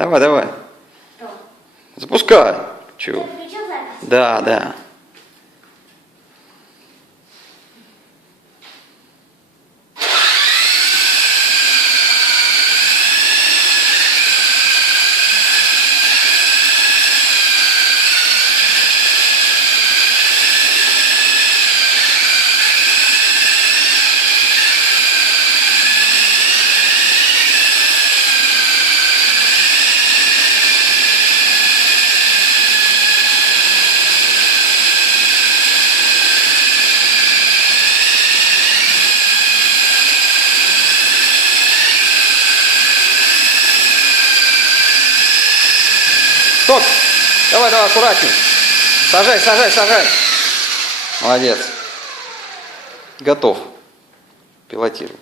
Давай, давай. Что? Запускай. Чего? Ты включил запись? Да, да. Стоп! Давай, давай, аккуратней. Сажай, сажай, сажай. Молодец. Готов. Пилотируй.